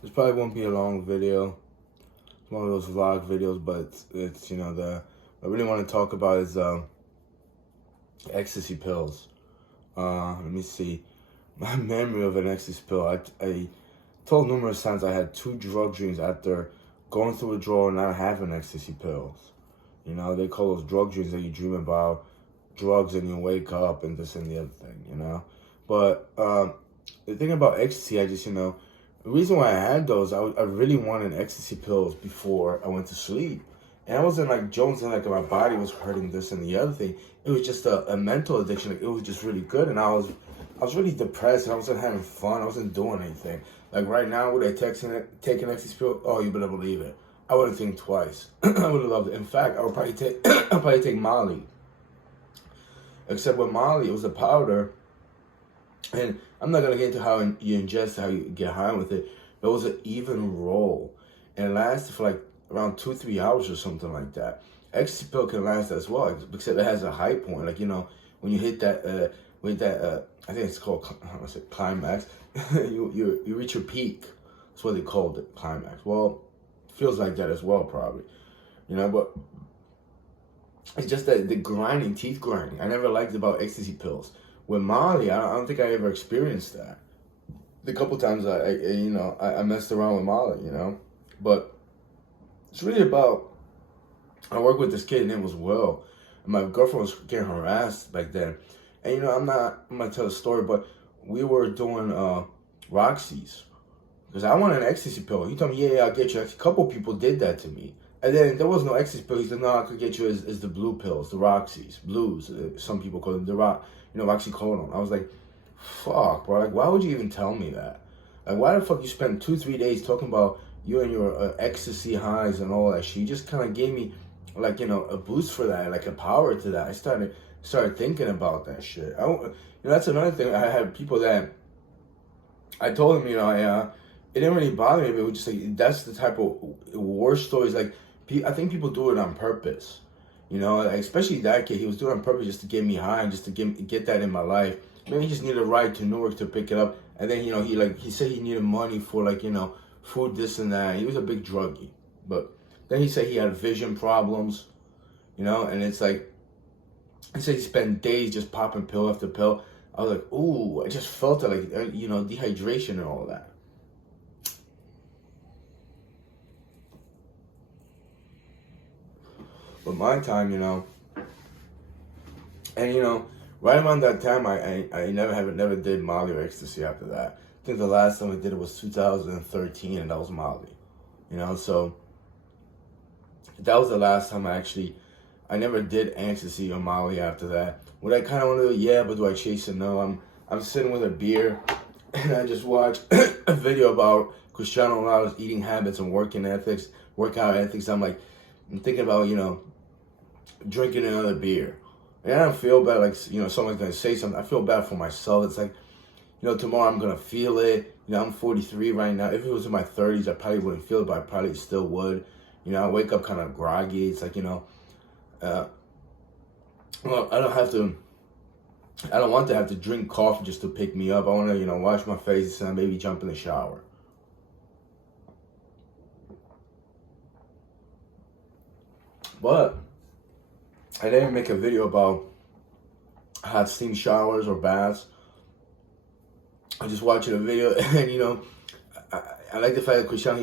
This probably won't be a long video. It's one of those vlog videos, but it's the I really want to talk about is ecstasy pills. Let me see. My memory of an ecstasy pill. I told numerous times I had two drug dreams after going through withdrawal and not having ecstasy pills. They call those drug dreams that you dream about drugs and you wake up and this and the other thing. But the thing about ecstasy, the reason why I had those, I really wanted ecstasy pills before I went to sleep. And I wasn't like jonesing like my body was hurting this and the other thing. It was just a mental addiction. Like, it was just really good. And I was really depressed and I wasn't having fun. I wasn't doing anything. Like right now, would I take an ecstasy pill? Oh, you better believe it. I wouldn't think twice. I would have loved it. In fact, I would probably I'd probably take Molly. Except with Molly, it was a powder. And I'm not gonna get into how you ingest, how you get high with it. But it was an even roll, and it lasted for like around 2-3 hours or something like that. Ecstasy pill can last as well, except it has a high point. Like when you hit that, I think it's called how do I say climax. you reach your peak. That's what they called it, climax. Well, it feels like that as well, probably. But it's just that the grinding, teeth grinding. I never liked about ecstasy pills. With Molly, I don't think I ever experienced that. The couple times I messed around with Molly, but it's really about. I worked with this kid and it was Will, and my girlfriend was getting harassed back then, and I'm gonna tell a story, but we were doing Roxy's because I wanted an ecstasy pill. He told me, yeah, I'll get you. A couple people did that to me. And then there was no ecstasy pill. He said, no, I could get you is the blue pills, the Roxy's, blues. Some people call them Roxycodone. I was like, fuck, bro. Like, why would you even tell me that? Like, why the fuck you spend 2-3 days talking about you and your ecstasy highs and all that shit? You just kind of gave me, like, a boost for that, like a power to that. I started thinking about that shit. That's another thing. I had people that I told them, it didn't really bother me, but it was just like, that's the type of war stories. Like, I think people do it on purpose. Like, especially that kid, he was doing it on purpose just to get me high and just to get that in my life. Maybe he just needed a ride to Newark to pick it up. And then, he said he needed money for, food, this and that. He was a big druggie. But then he said he had vision problems, and it's like, he said he spent days just popping pill after pill. I was like, ooh, I just felt it, like, dehydration and all that. But my time, and right around that time, I never did Molly or ecstasy after that. I think the last time I did it was 2013, and that was Molly. So that was the last time I never did ecstasy or Molly after that. Would I kind of want to do it? Yeah, but do I chase it? No. I'm sitting with a beer, and I just watched a video about Cristiano Ronaldo's eating habits and workout ethics. I'm thinking about, drinking another beer. And I don't feel bad, like, someone's going to say something. I feel bad for myself. It's like, tomorrow I'm going to feel it. I'm 43 right now. If it was in my 30s, I probably wouldn't feel it, but I probably still would. I wake up kind of groggy. It's like, well, I don't want to have to drink coffee just to pick me up. I want to, wash my face and maybe jump in the shower. But I didn't make a video about hot steam showers or baths. I just watched a video, and I like the fact that Cristiano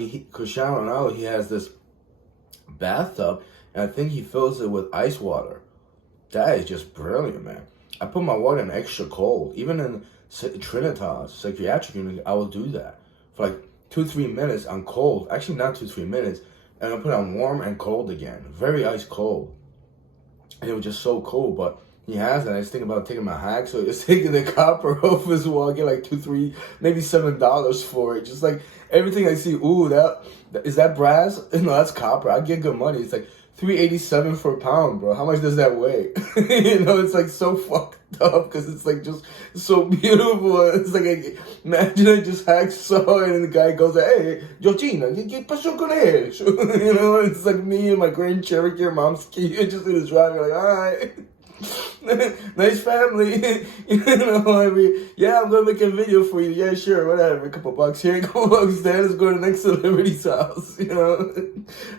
Ronaldo, he has this bathtub, and I think he fills it with ice water. That is just brilliant, man. I put my water in extra cold. Even in Trinitas psychiatric unit, I will do that for like 2-3 minutes on cold. Actually, not 2-3 minutes, and I put it on warm and cold again, very ice cold. And it was just so cool, but he has that. I just think about taking my hack, so just taking the copper off his wall, get like $2, $3, maybe $7 for it. Just like everything I see, ooh, is that brass? No, that's copper. I get good money. It's like $3.87 for a pound, bro. How much does that weigh? It's like so fucked up because it's like just so beautiful. It's like, imagine I just hacked saw it and the guy goes, hey, Georgina, ¿qué pasó con eso? It's like me and my Grand Cherokee, mom's key, just in his driving, like, all right. Nice family. You know, I mean, yeah, I'm gonna make a video for you. Yeah, sure, whatever. A couple bucks here, a couple bucks there. Let's go to the next celebrity's house. You know,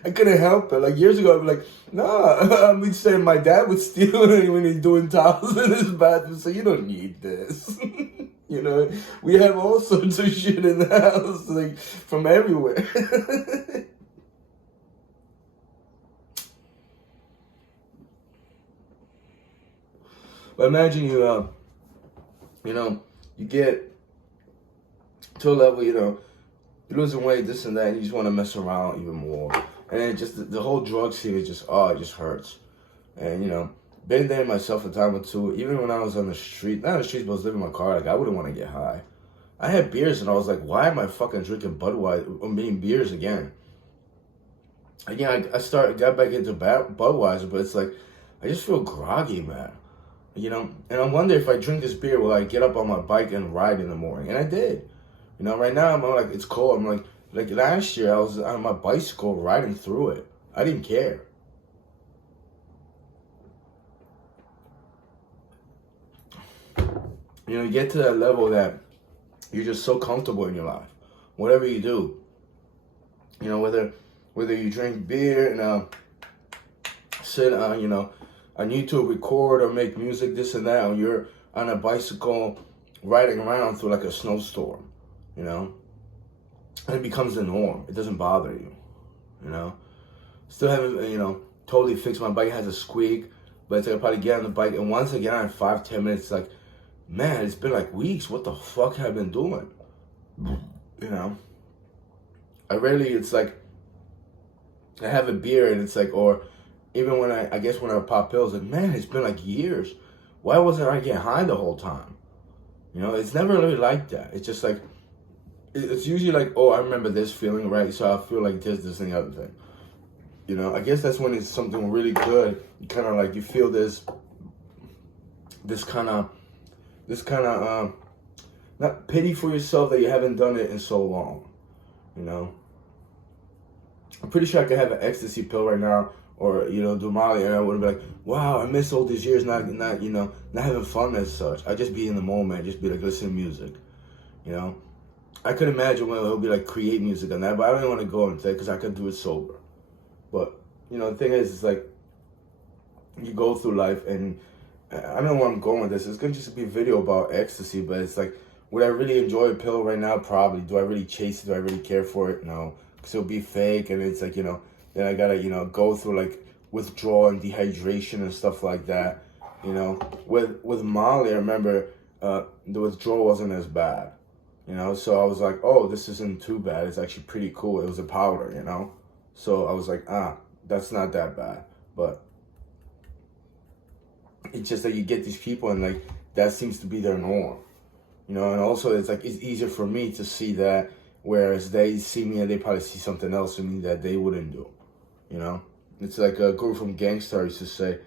I couldn't help it. Like years ago, I'd be like, nah. I'm saying my dad would steal it when he's doing towels in his bathroom. So you don't need this. You know, we have all sorts of shit in the house, like from everywhere. But imagine you know, you get to a level, you know, you're losing weight, this and that, and you just want to mess around even more. And then just the whole drug scene is just, oh, it just hurts. And, you know, been there myself a time or two, even when I was on the street, not on the streets, but I was living in my car, like, I wouldn't want to get high. I had beers, and I was like, why am I fucking drinking Budweiser, or meaning beers again? Again, got back into Budweiser, but it's like, I just feel groggy, man. You know, and I wonder if I drink this beer, will I get up on my bike and ride in the morning? And I did. You know, right now I'm like, it's cold. I'm like last year I was on my bicycle riding through it. I didn't care. You know, you get to that level that you're just so comfortable in your life. Whatever you do, you know, whether you drink beer and sit you know, on YouTube, record or make music, this and that, or you're on a bicycle riding around through like a snowstorm, you know, and it becomes the norm. It doesn't bother you, you know. Still haven't, you know, totally fixed my bike. It has a squeak, but it's like I probably get on the bike, and once I get on in 5-10 minutes, it's like, man, it's been like weeks. What the fuck have I been doing? You know, it's like, I have a beer and it's like, or even when I guess when I pop pills, like, man, it's been like years. Why wasn't I getting high the whole time? You know, it's never really like that. It's just like, it's usually like, oh, I remember this feeling, right? So I feel like this, and the other thing. You know, I guess that's when it's something really good. You kind of like, you feel this kind of, not pity for yourself that you haven't done it in so long. You know, I'm pretty sure I could have an ecstasy pill right now, or, you know, do Molly, and I would be like, wow, I miss all these years not you know, not having fun as such. I'd just be in the moment, just be like, listen to music, you know. I could imagine when it'll be like, create music on that, but I don't even want to go into it because I could do it sober. But, you know, the thing is, it's like, you go through life, and I don't know where I'm going with this. It's going to just be a video about ecstasy, but it's like, would I really enjoy a pill right now? Probably. Do I really chase it? Do I really care for it? No. Because it'll be fake, and it's like, you know, then I gotta, you know, go through like withdrawal and dehydration and stuff like that. You know, with Molly, I remember the withdrawal wasn't as bad. You know, so I was like, oh, this isn't too bad. It's actually pretty cool. It was a powder, you know. So I was like, that's not that bad. But it's just that you get these people, and like, that seems to be their norm. You know, and also it's like, it's easier for me to see that, whereas they see me and they probably see something else in me that they wouldn't do. You know, it's like a guru from Gangstar used to say,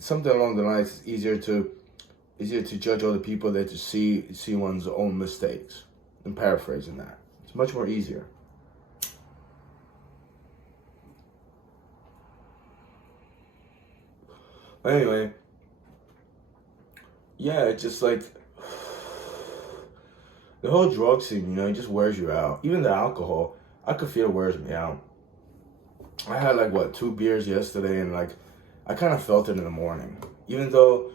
something along the lines, it's easier to judge other people than to see one's own mistakes. I'm paraphrasing that. It's much more easier. But anyway, yeah, it's just like, the whole drug scene, you know, it just wears you out. Even the alcohol, I could feel it wears me out. I had like, what, 2 beers yesterday, and like, I kind of felt it in the morning. Even though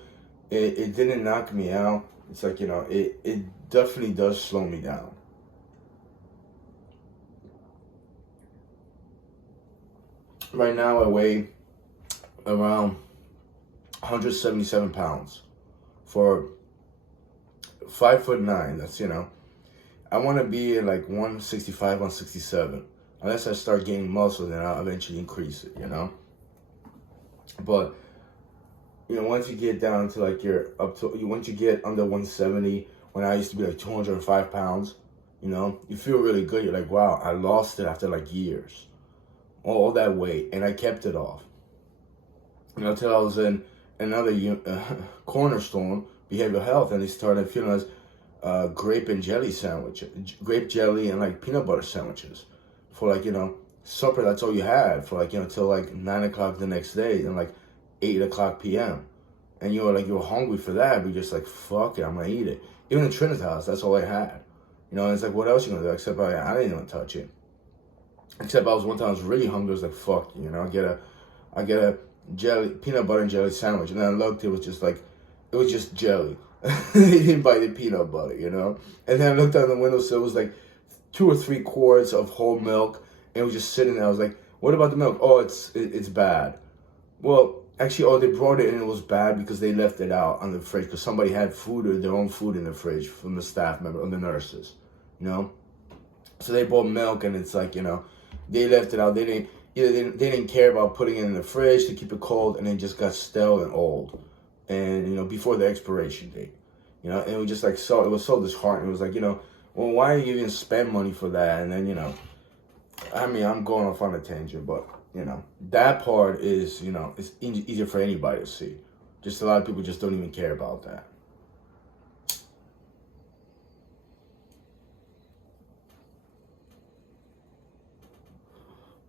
it didn't knock me out, it's like, you know, it definitely does slow me down. Right now I weigh around 177 pounds for 5'9". That's, you know, I want to be at like 165, 167. Unless I start gaining muscle, then I'll eventually increase it, you know? But, you know, once you get down to like once you get under 170, when I used to be like 205 pounds, you know, you feel really good. You're like, wow, I lost it after like years. All that weight, and I kept it off. You know, until I was in another cornerstone, behavioral health, and they started feeling us grape jelly and like peanut butter sandwiches for like, you know, supper. That's all you had for like, you know, till like 9 o'clock the next day, and like 8 o'clock p.m. and you were hungry for that, but you're just like, fuck it, I'm gonna eat it. Even in Trina's house, that's all I had. And it's like, what else you gonna do? Except I didn't even touch it. Except one time I was really hungry. I was like, fuck, I get a peanut butter and jelly sandwich, and then I looked, it was just jelly. They didn't buy the peanut butter, And then I looked out the windowsill, it was like 2 or 3 quarts of whole milk, and it was just sitting there. I was like, what about the milk? Oh, it's bad. Well, actually, they brought it and it was bad because they left it out on the fridge because somebody had food or their own food in the fridge from the staff member or the nurses, So they bought milk and it's like, they left it out. They didn't care about putting it in the fridge to keep it cold, and it just got stale and old, and before the expiration date, and it was just like it was so disheartening. It was like, well, why do you even spend money for that? And then I'm going off on a tangent, but that part is it's easier for anybody to see. Just a lot of people just don't even care about that.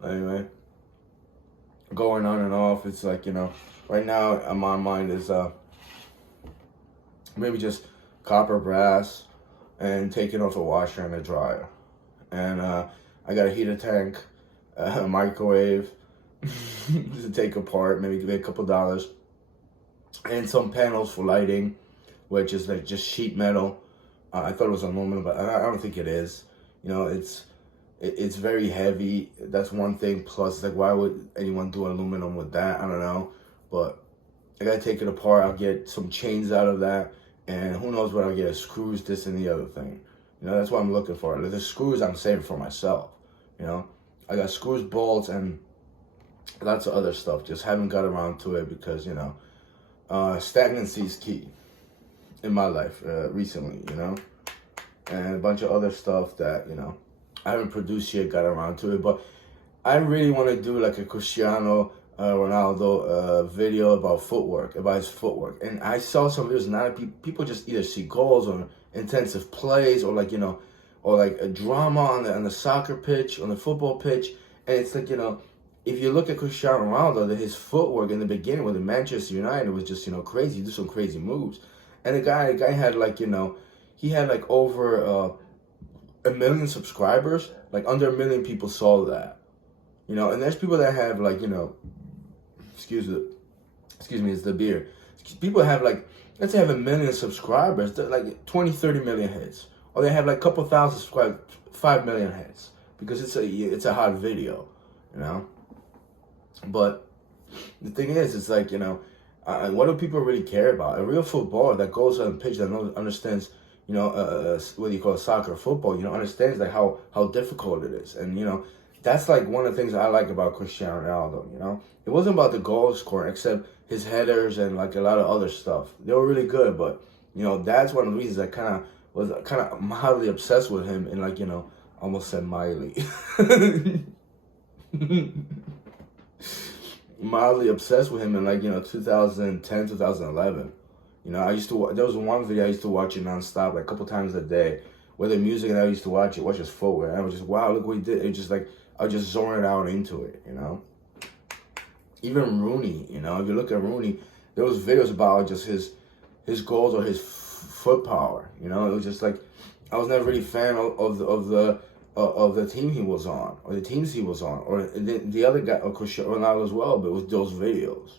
Anyway, going on and off, it's like, right now on my mind is maybe just copper brass and taking off a washer and a dryer. And I got a heater tank, a microwave to take apart, maybe give it a couple dollars, and some panels for lighting, which is like just sheet metal. I thought it was aluminum, but I don't think it is. It's very heavy. That's one thing. Plus, like, why would anyone do aluminum with that? I don't know. But I gotta take it apart. I'll get some chains out of that, and who knows what I'll get. Screws, this and the other thing. That's what I'm looking for. The screws I'm saving for myself. I got screws, bolts, and lots of other stuff. Just haven't got around to it because stagnancy is key in my life recently. And a bunch of other stuff that I haven't produced yet, got around to it, but I really want to do like a Cristiano Ronaldo video about his footwork. And I saw some videos, now people just either see goals or intensive plays or or like a drama on the soccer pitch, on the football pitch. And it's like, if you look at Cristiano Ronaldo, his footwork in the beginning with Manchester United was just, crazy. He did some crazy moves. And the guy had like, he had like over 1 million subscribers. Like under 1 million people saw that. And there's people that have like, excuse me, it's the beer. People have like, let's say have 1 million subscribers, like 20, 30 million hits. Or they have like a couple thousand subscribers, 5 million hits. Because it's a hot video, But the thing is, it's like, what do people really care about? A real footballer that goes on a pitch that understands, what do you call it, soccer, football, understands like how difficult it is. And, that's like one of the things I like about Cristiano Ronaldo, It wasn't about the goal scoring, except his headers and like a lot of other stuff. They were really good, but, that's one of the reasons I was mildly obsessed with him and like, almost said Miley. Mildly obsessed with him in like, 2010, 2011. I used to, there was one video I used to watch it nonstop, like a couple times a day. With the music, and I used to watch his footwear. And I was just, wow, look what he did. It just like, I was just zoning out into it, Even Rooney, if you look at Rooney, there was videos about just his goals or his foot power, It was just like, I was never really a fan of the team he was on, or the teams he was on, or the other guy, of course, Ronaldo as well, but with those videos,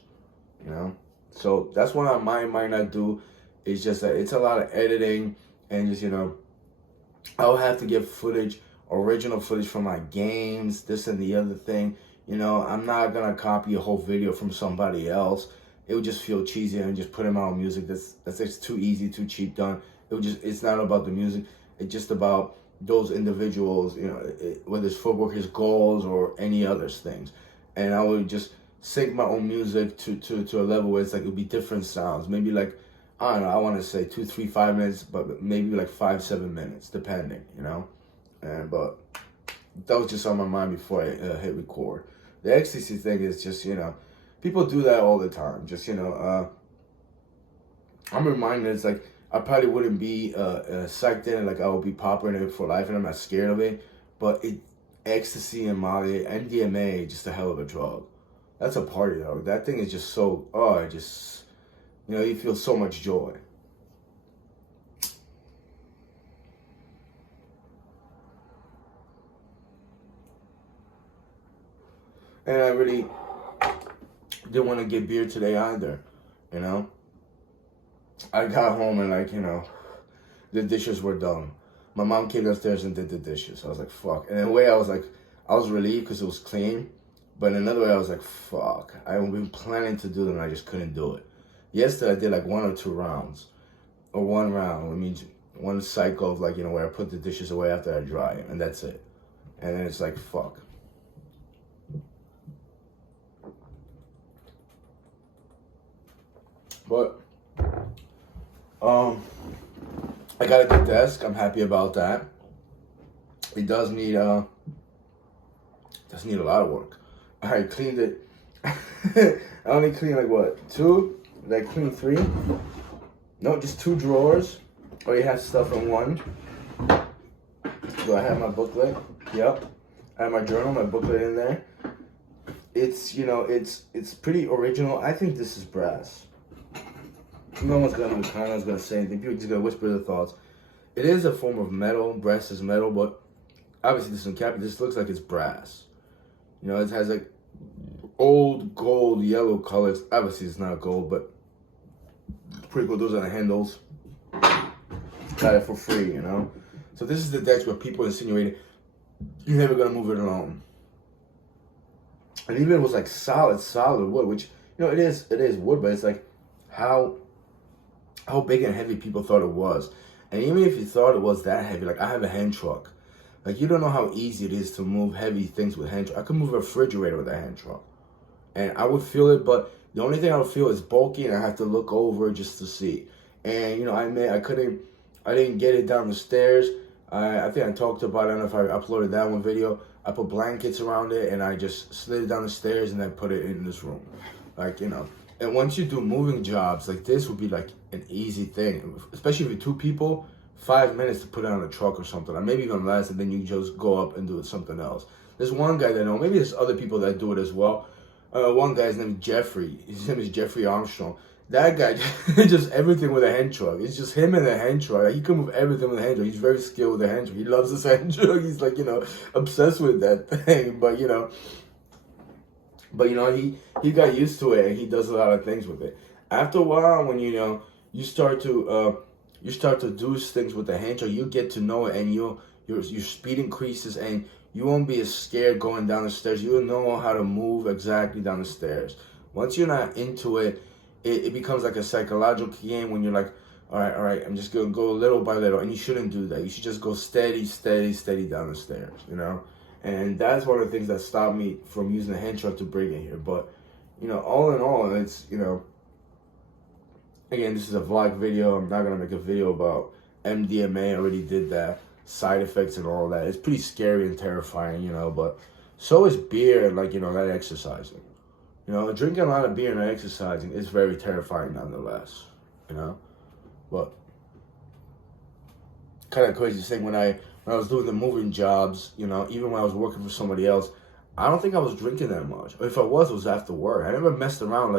So that's what I might not do. It's just that it's a lot of editing and just, I'll have to get original footage from my games, this and the other thing. I'm not going to copy a whole video from somebody else. It would just feel cheesy and just put in my own music. That's too easy, too cheap done. It's not about the music. It's just about those individuals, whether it's footwork, his goals, or any other things. And I would just sync my own music to a level where it's like, it would be different sounds. Maybe like, I don't know, I want to say 2, 3, 5 minutes, but maybe like 5, 7 minutes, depending, but that was just on my mind before I hit record. The ecstasy thing is just, people do that all the time. Just, I'm reminded, it's like, I probably wouldn't be psyched in, like I would be popping it for life, and I'm not scared of it. But ecstasy and Molly, MDMA, just a hell of a drug. That's a party, though. That thing is just so, You know, you feel so much joy. And I really didn't want to get beer today either, you know. I got home and like, you know, the dishes were done. My mom came downstairs and did the dishes. I was like, fuck. And in a way I was like, I was relieved because it was clean. But in another way I was like, fuck. I've been planning to do them and I just couldn't do it. Yesterday I did like 1 or 2 rounds. Or 1 round. It means one cycle of like, you know, where I put the dishes away after I dry it. And that's it. And then it's like, fuck. But, I got a good desk. I'm happy about that. It does need a lot of work. I cleaned it. I only cleaned like what, 2? Did I clean 3? No, just 2 drawers. Oh, you have stuff in one. So I have my booklet. Yep. I have my journal, my booklet in there. It's, you know, it's pretty original. I think this is brass. No one's gonna say anything. People just gonna whisper their thoughts. It is a form of metal. Brass is metal, but obviously this looks like it's brass. You know, it has like old gold, yellow colors. Obviously, it's not gold, but it's pretty cool. Those are the handles. Got it for free, you know. So this is the desk where people insinuated you're never gonna move it alone. And even it was like solid wood, which, you know, it is wood, but it's like how big and heavy people thought it was. And even if you thought it was that heavy, like I have a hand truck. Like you don't know how easy it is to move heavy things with hand truck. I could move a refrigerator with a hand truck. And I would feel it, but the only thing I would feel is bulky and I have to look over just to see. And you know, I didn't get it down the stairs. I think I talked about it, I don't know if I uploaded that one video. I put blankets around it and I just slid it down the stairs and then put it in this room. Like, you know. And once you do moving jobs, like this would be like an easy thing. Especially if you're 2 people, 5 minutes to put it on a truck or something. Or maybe even less, and then you just go up and do something else. There's one guy that I know, maybe there's other people that do it as well. One guy's name is Jeffrey. His name is Jeffrey Armstrong. That guy just everything with a hand truck. It's just him and a hand truck. Like, he can move everything with a hand truck. He's very skilled with a hand truck. He loves his hand truck. He's like, you know, obsessed with that thing. But you know, he got used to it and he does a lot of things with it. After a while, when you know you start to do things with the hand truck, you get to know it and your speed increases and you won't be as scared going down the stairs. You'll know how to move exactly down the stairs. Once you're not into it, it becomes like a psychological game when you're like, all right, I'm just gonna go little by little, and you shouldn't do that. You should just go steady down the stairs, you know. And that's one of the things that stopped me from using the hand truck to bring it here. But, you know, all in all, it's, you know, again, this is a vlog video. I'm not going to make a video about MDMA. I already did that. Side effects and all that. It's pretty scary and terrifying, you know, but so is beer and, like, you know, that exercising. You know, drinking a lot of beer and not exercising is very terrifying nonetheless, you know. But kind of crazy thing when I was doing the moving jobs, you know, even when I was working for somebody else, I don't think I was drinking that much. If I was, it was after work. I never messed around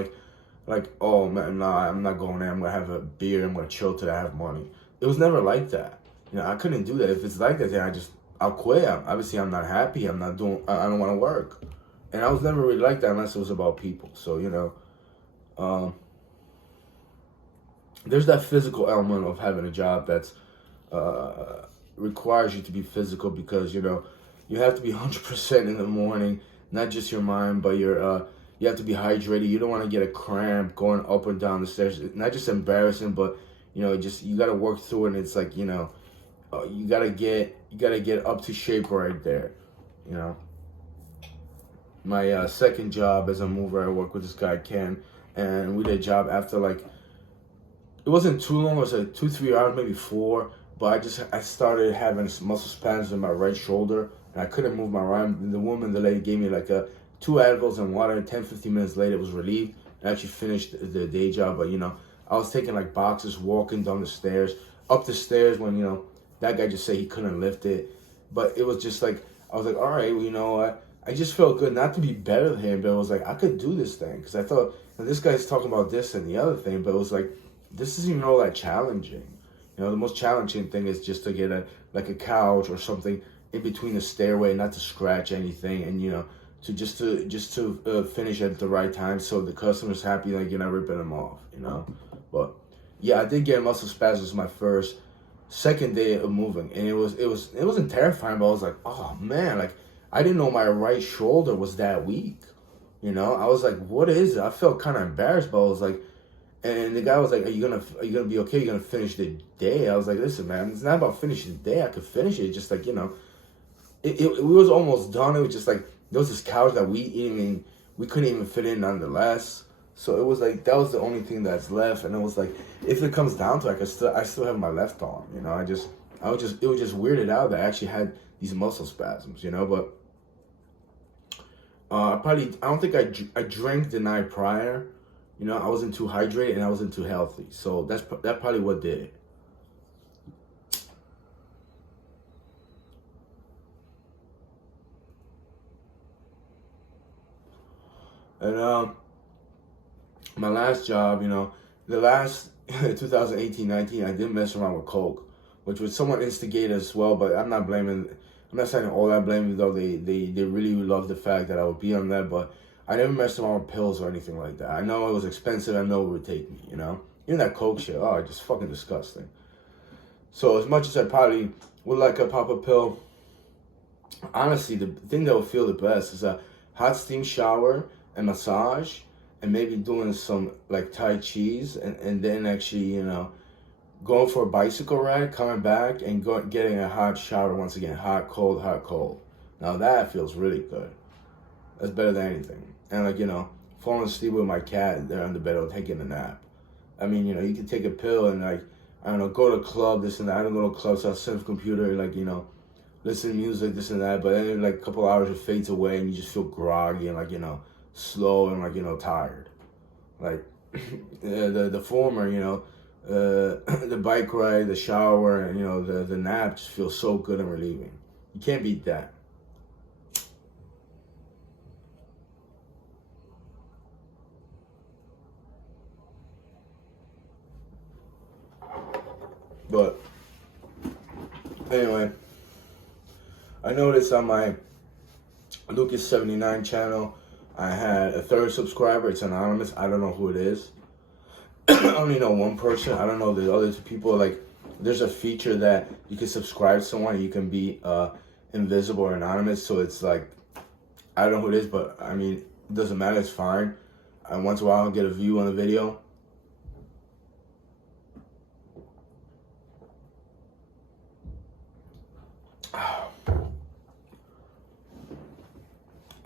like, oh man, nah, I'm not going there. I'm gonna have a beer. I'm gonna chill till I have money. It was never like that. You know, I couldn't do that. If it's like that, then I'll quit. Obviously, I'm not happy. I don't want to work. And I was never really like that unless it was about people. So, you know, there's that physical element of having a job that's requires you to be physical because, you know, you have to be 100% in the morning, not just your mind, but you have to be hydrated. You don't want to get a cramp going up and down the stairs. It's not just embarrassing, but, you know, you got to work through it. And it's like, you know, you got to get up to shape right there, you know. My second job as a mover, I worked with this guy, Ken, and we did a job after, like, it wasn't too long. It was like 2-3 hours, maybe 4. But I started having muscle spasms in my right shoulder, and I couldn't move my arm. The lady gave me like 2 Advils and water. 10-15 minutes later, it was relieved. I actually finished the day job, but, you know, I was taking like boxes, walking down the stairs, up the stairs when, you know, that guy just said he couldn't lift it. But it was just like, I was like, all right, well, you know what? I just felt good, not to be better than him, but I was like, I could do this thing. Because I thought And this guy's talking about this and the other thing, but it was like, this isn't even all that challenging. You know, the most challenging thing is just to get a couch or something in between the stairway, not to scratch anything, and you know, to finish at the right time so the customer's happy, like you're not ripping them off, you know. But yeah, I did get muscle spasms my second day of moving, and it wasn't terrifying, but I was like, oh man, like I didn't know my right shoulder was that weak. You know, I was like, what is it? I felt kind of embarrassed, but I was like, and the guy was like, are you gonna be okay? You're gonna finish the day? I was like, listen, man, it's not about finishing the day. I could finish it, just like, you know, it was almost done. It was just like there was this couch that we couldn't even fit in nonetheless. So it was like that was the only thing that's left, and it was like if it comes down to it, I still have my left arm. You know, it was just weirded out that I actually had these muscle spasms. You know, but I don't think I drank the night prior. You know, I wasn't too hydrated and I wasn't too healthy, so that probably what did it. And my last job, you know, the last 2018-19, I did mess around with coke, which was somewhat instigated as well. But I'm not saying all that blame, though they really love the fact that I would be on that. But I never messed around with pills or anything like that. I know it was expensive. I know it would take me, you know. Even that coke shit, oh, just fucking disgusting. So as much as I probably would like a pop a pill, honestly, the thing that would feel the best is a hot steam shower and massage, and maybe doing some like Tai Chi's, and then actually, you know, going for a bicycle ride, coming back, and getting a hot shower once again. Hot, cold, hot, cold. Now that feels really good. That's better than anything. And like, you know, falling asleep with my cat there on the bed or taking a nap. I mean, you know, you can take a pill and like, I don't know, go to a club, this and that. I don't go to clubs, so I sit on the computer, like, you know, listen to music, this and that. But then like a couple hours it fades away and you just feel groggy and like, you know, slow and like, you know, tired. Like the former, you know, the bike ride, the shower, and you know, the nap just feels so good and relieving. You can't beat that. But anyway, I noticed on my Lucas79 channel, I had a third subscriber. It's anonymous. I don't know who it is. I only know one person. I don't know the other two people. Like, there's a feature that you can subscribe to someone. You can be invisible or anonymous. So it's like, I don't know who it is, but I mean, it doesn't matter. It's fine. And once in a while, I'll get a view on the video.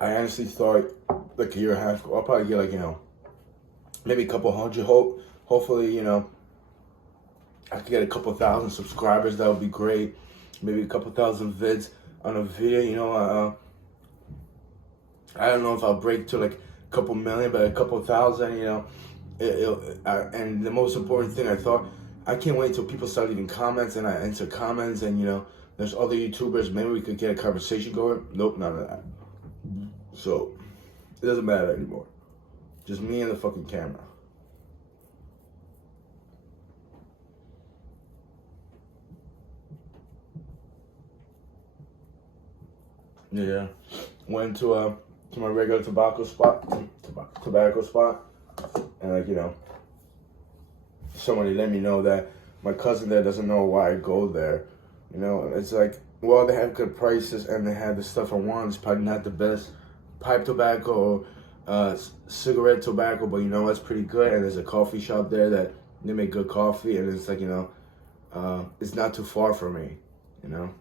I honestly thought like a year and a half ago, I'll probably get like, you know, maybe a couple hundred. Hopefully, you know, I could get a couple thousand subscribers. That would be great. Maybe a couple thousand vids on a video. You know, I don't know if I'll break to like a couple million, but a couple thousand. You know, and the most important thing I thought, I can't wait till people start leaving comments and I answer comments, and you know, there's other YouTubers. Maybe we could get a conversation going. Nope, none of that. So it doesn't matter anymore. Just me and the fucking camera. Yeah, went to my regular tobacco spot, and like, you know, somebody let me know that my cousin there doesn't know why I go there. You know, it's like, well, they have good prices and they have the stuff I want. It's probably not the best pipe tobacco or cigarette tobacco, but you know, it's pretty good. And there's a coffee shop there that they make good coffee, and it's like, you know, it's not too far from me, you know.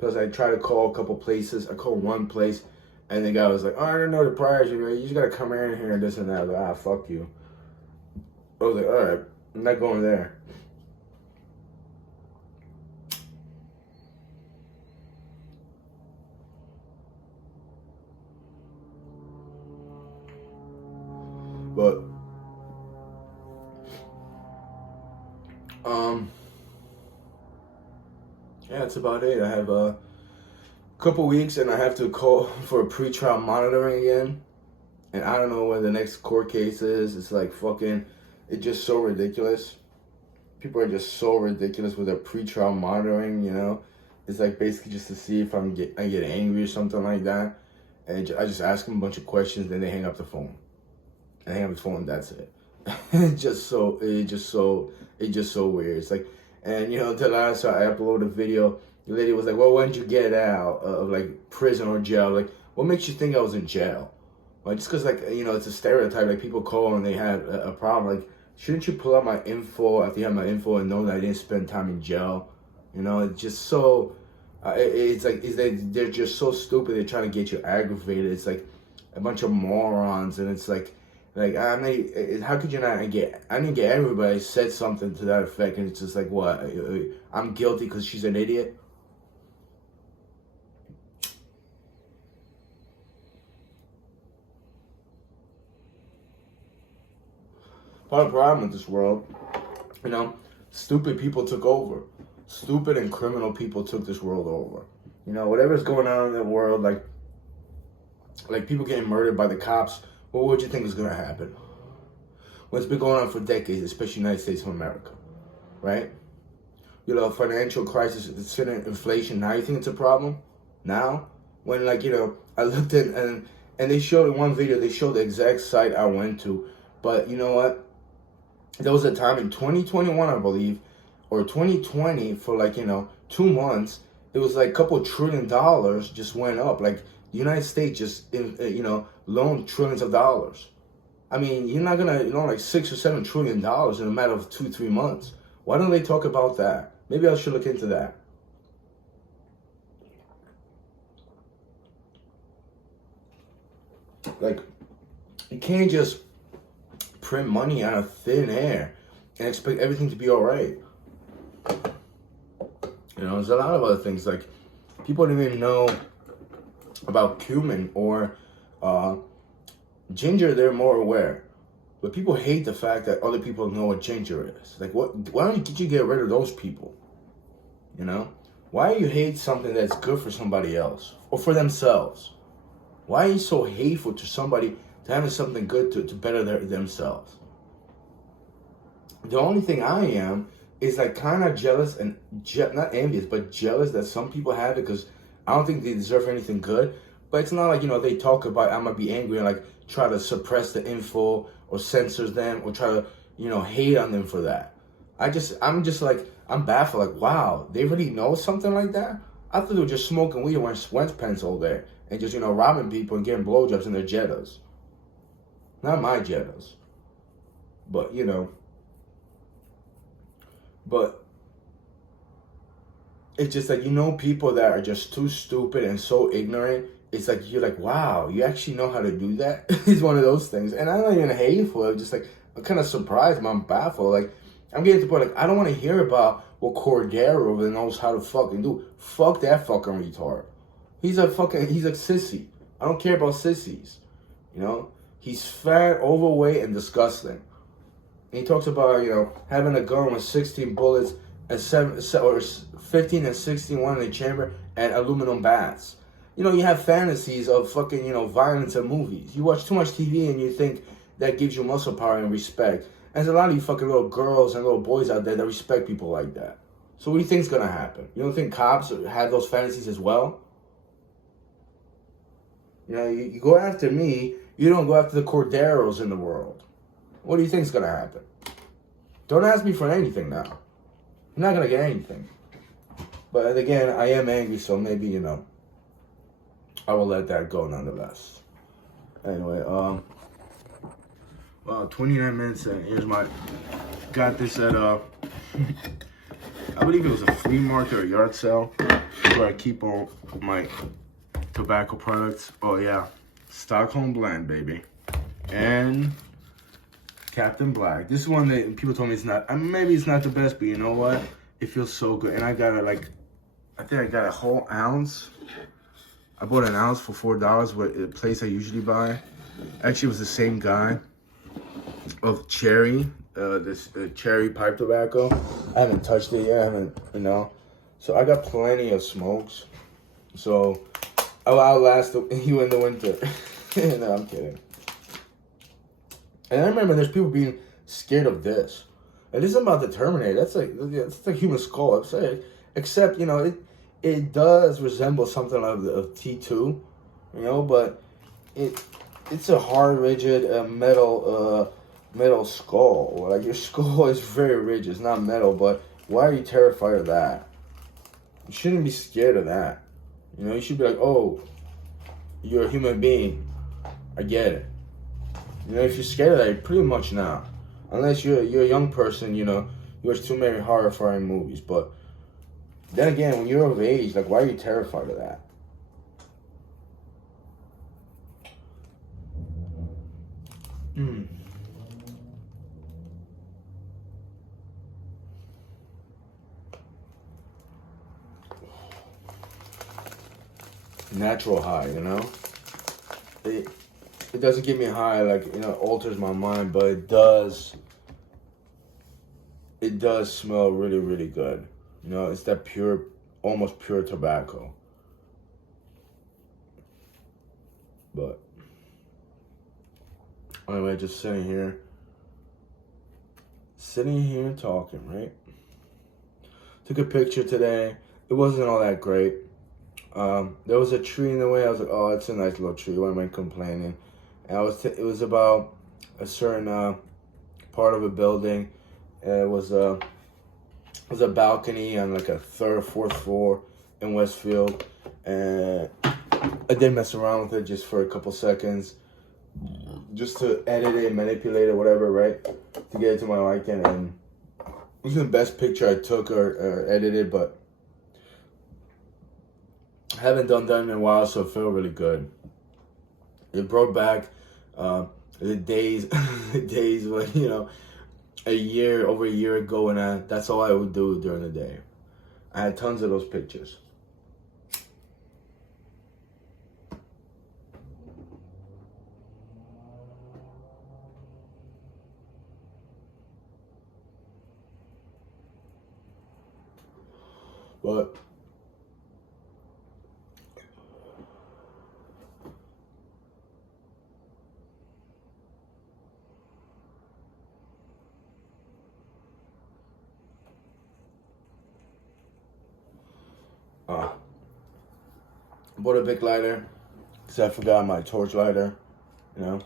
Plus, I tried to call a couple places. I called one place, and the guy was like, "Oh, I don't know the price. You just gotta come in here and this and that." I was like, fuck you. I was like, all right, I'm not going there. But yeah, that's about it. I have couple weeks and I have to call for a pre-trial monitoring again. And I don't know when the next court case is. It's like fucking, it's just so ridiculous. People are just so ridiculous with their pre-trial monitoring, you know? It's like basically just to see if I get angry or something like that. And I just ask them a bunch of questions, then they hang up the phone. And hang up the phone, and that's it. It's just so weird. It's like, and you know, the last time I uploaded a video, the lady was like, well, when did you get out of like prison or jail? Like, what makes you think I was in jail? Like, just because, like, you know, it's a stereotype. Like, people call and they have a problem. Like, shouldn't you pull out my info after you have my info and know that I didn't spend time in jail? You know, it's just so, it's like they're just so stupid. They're trying to get you aggravated. It's like a bunch of morons. And it's like I mean, how could you not get, I didn't get angry, but I said something to that effect. And it's just like, what? I'm guilty because she's an idiot? Part of the problem with this world, you know, stupid people took over. Stupid and criminal people took this world over. You know, whatever's going on in the world, like people getting murdered by the cops, what would you think was going to happen? Well, it's been going on for decades, especially United States of America, right? You know, financial crisis, inflation, now you think it's a problem? Now? When, like, you know, I looked at, and they showed in one video, they showed the exact site I went to, but you know what? There was a time in 2021, I believe, or 2020, for like, you know, 2 months, it was like a couple $1 trillion just went up. Like, the United States just, you know, loaned trillions of dollars. I mean, you're not gonna loan like $6 or $7 trillion in a matter of 2-3 months. Why don't they talk about that? Maybe I should look into that. Like, you can't just print money out of thin air and expect everything to be all right. You know, there's a lot of other things. Like, people don't even know about cumin or ginger. They're more aware, but people hate the fact that other people know what ginger is. Like, what? Why don't you get rid of those people? You know, why do you hate something that's good for somebody else or for themselves? Why are you so hateful to somebody to having something good to better themselves? The only thing I am is like kind of jealous and not envious, but jealous that some people have it, because I don't think they deserve anything good. But it's not like, you know, they talk about, I'm gonna be angry and like try to suppress the info or censor them or try to, you know, hate on them for that. I'm just like, I'm baffled. Like, wow, they really know something like that? I thought they were just smoking weed and wearing sweatpants all day and just, you know, robbing people and getting blowjobs in their Jettas. Not my Jettas, but you know. But it's just like, you know, people that are just too stupid and so ignorant. It's like, you're like, wow, you actually know how to do that? It's one of those things. And I'm not even hateful. I'm just like, I'm kind of surprised, but I'm baffled. Like, I'm getting to the point, like, I don't want to hear about what Cordero knows how to fucking do. Fuck that fucking retard. He's a sissy. I don't care about sissies. You know? He's fat, overweight, and disgusting. And he talks about, you know, having a gun with 16 bullets and 15 and 61 in the chamber and aluminum bats. You know, you have fantasies of fucking, you know, violence in movies. You watch too much TV and you think that gives you muscle power and respect. And there's a lot of you fucking little girls and little boys out there that respect people like that. So what do you think's gonna happen? You don't think cops have those fantasies as well? You know, you go after me, you don't go after the Corderos in the world. What do you think's gonna happen? Don't ask me for anything now. I'm not gonna get anything. But again, I am angry, so maybe, you know, I will let that go nonetheless. Anyway, well, 29 minutes in. Here's my, got this at, I believe it was a flea market or yard sale where I keep all my tobacco products. Oh yeah, Stockholm Blend, baby. And Captain Black. This is one that people told me it's not, maybe it's not the best, but you know what? It feels so good. And I got it like, I think I got a whole ounce. I bought an ounce for $4 with a place I usually buy. Actually, it was the same guy of cherry, this cherry pipe tobacco. I haven't touched it yet. I haven't, you know. So I got plenty of smokes. So I'll outlast you in the winter. No, I'm kidding. And I remember there's people being scared of this. And this is about the Terminator. That's like human skull. I'm saying, except it does resemble something of T2, but it's a hard, rigid metal skull. Like your skull is very rigid. It's not metal. But why are you terrified of that? You shouldn't be scared of that. You should be like, oh, you're a human being. I get it. If you're scared of that, you're pretty much not. Unless you're a young person, you watch too many horrifying movies. But then again, when you're of age, like, why are you terrified of that? Natural high, It doesn't give me a high, like, alters my mind, but it does smell really, really good. It's that pure, almost pure tobacco. But anyway, just sitting here talking, right? Took a picture today. It wasn't all that great. There was a tree in the way. I was like, oh, it's a nice little tree. Why am I complaining? And it was about a certain part of a building. It was a balcony on like a third or fourth floor in Westfield, and I did mess around with it just for a couple seconds, just to edit it, manipulate it, whatever, right, to get it to my liking. And it wasn't the best picture I took or edited, but I haven't done that in a while, so it felt really good. It brought back the days, the days when over a year ago, and that's all I would do during the day. I had tons of those pictures. But I bought a big lighter because I forgot my torch lighter. I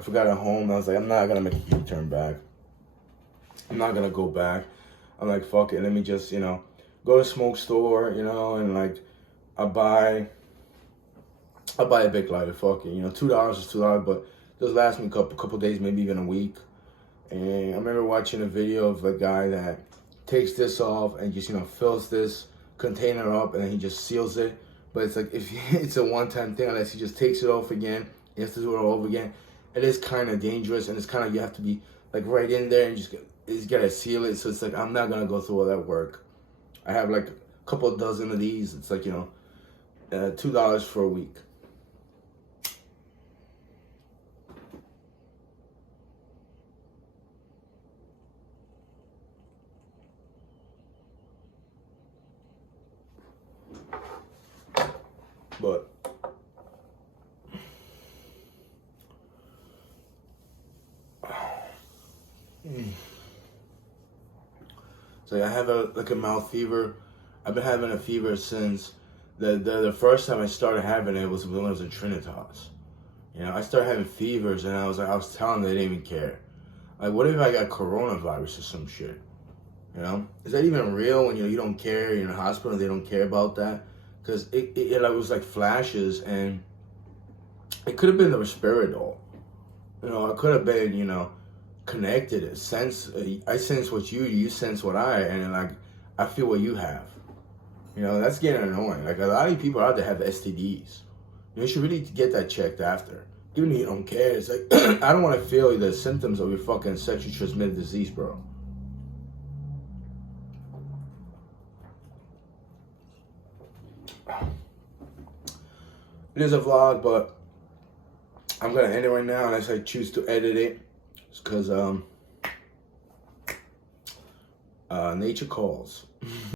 forgot at home. I was like, I'm not gonna make a U-turn back. I'm not gonna go back. I'm like, fuck it. Let me just, go to a smoke store, and like, I buy a big lighter. Fuck it. $2 is $2, but just last me a couple days, maybe even a week. And I remember watching a video of a guy that takes this off and just, fills this container up, and then he just seals it. But it's like, it's a one-time thing, unless he just takes it off again, he has to do it all over again. It is kind of dangerous, and it's kind of, you have to be like right in there and you gotta seal it. So it's like, I'm not gonna go through all that work. I have like a couple dozen of these. It's like, $2 for a week. But so I have a mouth fever. I've been having a fever since the first time I started having it was when I was in Trinitas. I started having fevers, and I was telling them, they didn't even care. Like, what if I got coronavirus or some shit? Is that even real when you don't care? You're in a hospital, they don't care about that, because it was like flashes, and it could have been the risperidol. It could have been connected. I sense what you sense what and like I feel what you have. That's getting annoying. Like, a lot of people out there have STDs. You should really get that checked after. Even if you don't care, it's like I don't want to feel the symptoms of your fucking sexually transmitted disease, bro. It is a vlog, but I'm gonna end it right now unless I choose to edit it. It's because nature calls.